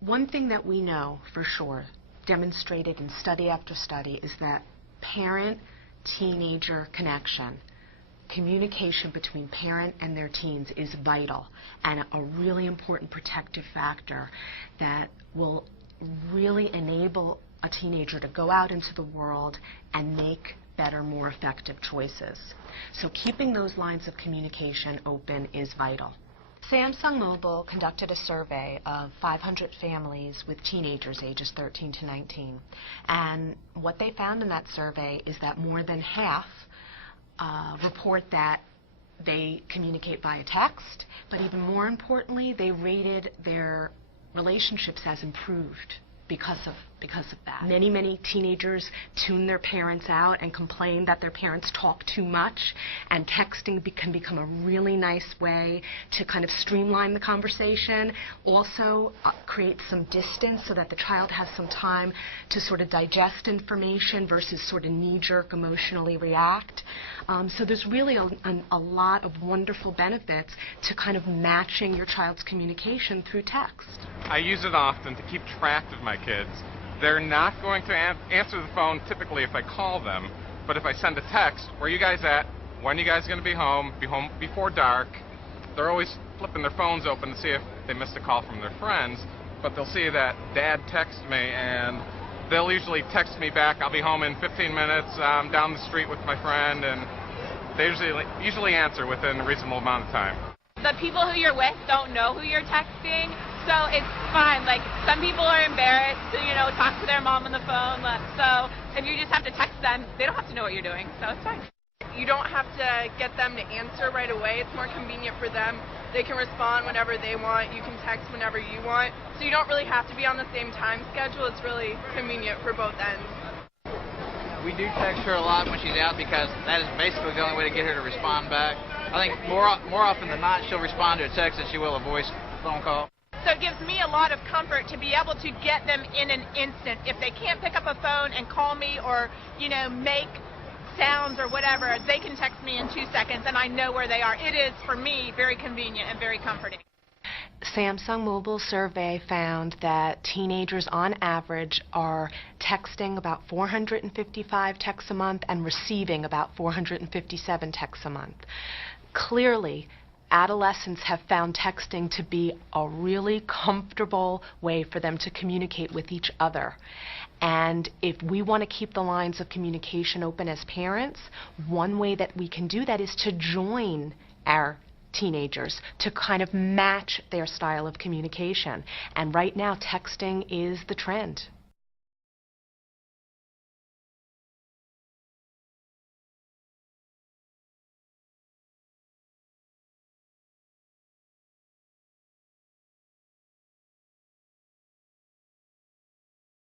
One thing that we know for sure, demonstrated in study after study, is that parent-teenager connection, communication between parent and their teens, is vital and a really important protective factor that will really enable a teenager to go out into the world and make better, more effective choices. So keeping those lines of communication open is vital. Samsung Mobile conducted a survey of 500 families with teenagers ages 13 to 19. And what they found in that survey is that more than half report that they communicate via text, but even more importantly, they rated their relationships as improved because of that. Many teenagers tune their parents out and complain that their parents talk too much, and texting can become a really nice way to kind of streamline the conversation. Also create some distance so that the child has some time to sort of digest information versus sort of knee-jerk emotionally react. So there's really a lot of wonderful benefits to kind of matching your child's communication through text. I use it often to keep track of my kids. They're not going to answer the phone typically if I call them, but if I send a text, where are you guys at? When are you guys going to be home? Be home before dark. They're always flipping their phones open to see if they missed a call from their friends, but they'll see that Dad texted me, and they'll usually text me back, I'll be home in 15 minutes, I'm down the street with my friend, and they usually answer within a reasonable amount of time. The people who you're with don't know who you're texting, so it's fine. Like, some people are embarrassed to, talk to their mom on the phone, so if you just have to text them, they don't have to know what you're doing, so it's fine. You don't have to get them to answer right away. It's more convenient for them. They can respond whenever they want. You can text whenever you want, so you don't really have to be on the same time schedule. It's really convenient for both ends. We do text her a lot when she's out because that is basically the only way to get her to respond back. I think more often than not she'll respond to a text than she will a voice phone call. So it gives me a lot of comfort to be able to get them in an instant. If they can't pick up a phone and call me or, make sounds or whatever, they can text me in 2 seconds and I know where they are. It is, for me, very convenient and very comforting. Samsung Mobile survey found that teenagers on average are texting about 455 texts a month and receiving about 457 texts a month. Clearly, adolescents have found texting to be a really comfortable way for them to communicate with each other. And if we want to keep the lines of communication open as parents, one way that we can do that is to join our teenagers to kind of match their style of communication. And right now, texting is the trend.